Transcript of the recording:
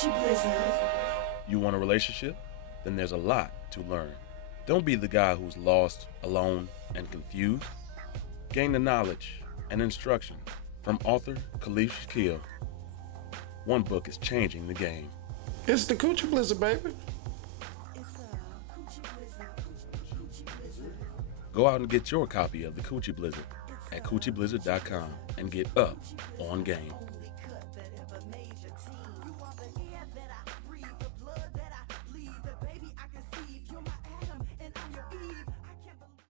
Coochie Blizzard. You want a relationship? Then there's a lot to learn. Don't be the guy who's lost, alone, and confused. Gain the knowledge and instruction from author Khalif Shakil. One book is changing the game. It's the Coochie Blizzard, baby. Go out and get your copy of the Coochie Blizzard at CoochieBlizzard.com and get up on game.